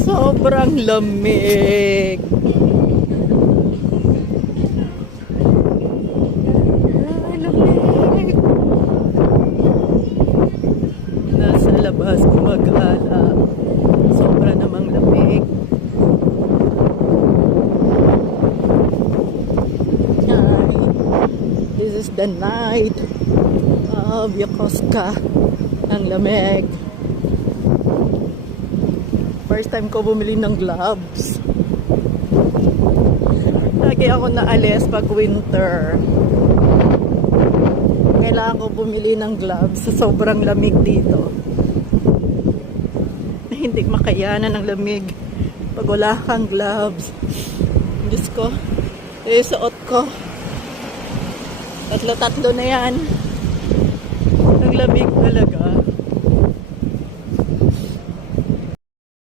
Sobrang lamig. Ay, lamig. Nasa labas gumagala. Sobra namang lamig. Ay, this is the night of Yokosuka. Ang lamig. First time ko bumili ng gloves. Lagi ako naalis pag winter. Kailangan ko bumili ng gloves sa sobrang lamig dito. Hindi makayanan ng lamig pag wala kang gloves. Diyos ko, suot ko. Tatlo na yan. Ang lamig talaga.